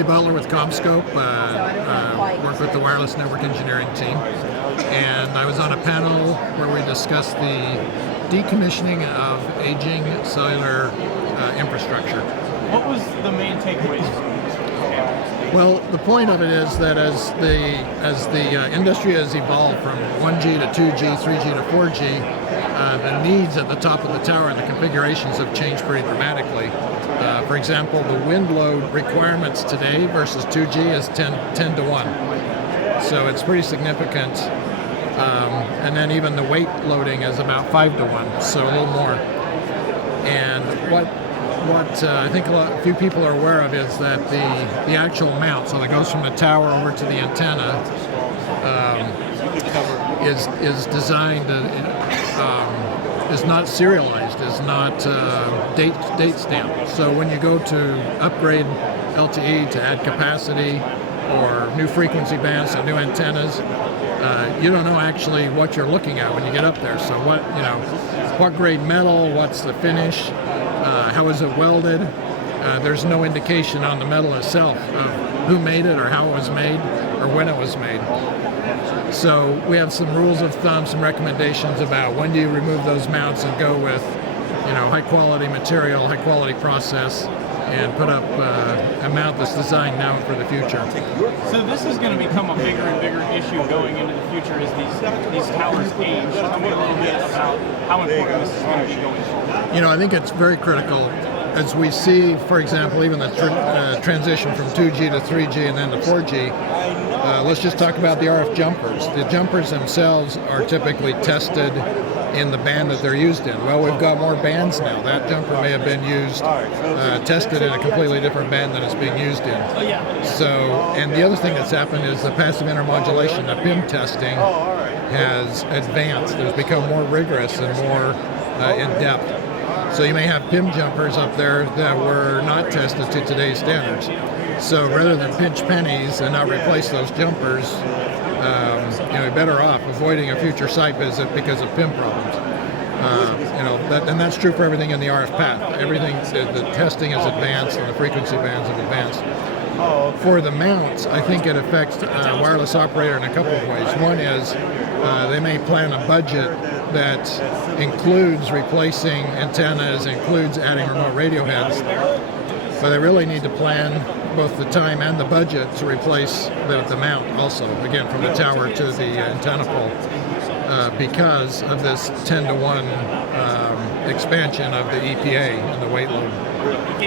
Butler with CommScope, work with the wireless network engineering team, and I was on a panel where we discussed the decommissioning of aging cellular infrastructure. What was the main takeaways? Well, the point of it is that as the industry has evolved from 1G to 2G, 3G to 4G, the needs at the top of the tower and the configurations have changed pretty dramatically. For example, the wind load requirements today versus 2G is 10 to 1. So it's pretty significant. And then even the weight loading is about 5 to 1, so a little more. And what I think a few people are aware of is that the actual mount, so that goes from the tower over to the antenna, is designed, is not serialized, is not date stamped. So when you go to upgrade LTE to add capacity or new frequency bands and new antennas, you don't know actually what you're looking at when you get up there. So what grade metal, what's the finish, how is it welded? There's no indication on the metal itself of who made it or how it was made or when it was made. So we have some rules of thumb, some recommendations about when do you remove those mounts and go with high quality material, high quality process, and put up a mount that's designed now for the future. So this is going to become a bigger and bigger issue going into the future as these towers age. Tell me a little bit about how important this is going to be going forward. I think it's very critical as we see, for example, even the transition from 2G to 3G and then to 4G. Let's just talk about the RF jumpers. The jumpers themselves are typically tested in the band that they're used in. Well, we've got more bands now. That jumper may have been used, tested in a completely different band than it's being used in. So, and the other thing that's happened is the passive intermodulation, the PIM testing, has advanced. It's become more rigorous and more in-depth. So you may have PIM jumpers up there that were not tested to today's standards. So rather than pinch pennies and not replace those jumpers, you're better off avoiding a future site visit because of PIM problems. And that's true for everything in the RF path. Everything, the testing is advanced and the frequency bands have advanced. For the mounts, I think it affects a wireless operator in a couple of ways. One is they may plan a budget that includes replacing antennas, includes adding remote radio heads, but they really need to plan both the time and the budget to replace the mount also, again, from the tower to the antenna pole, because of this 10 to 1 expansion of the EPA and the weight load.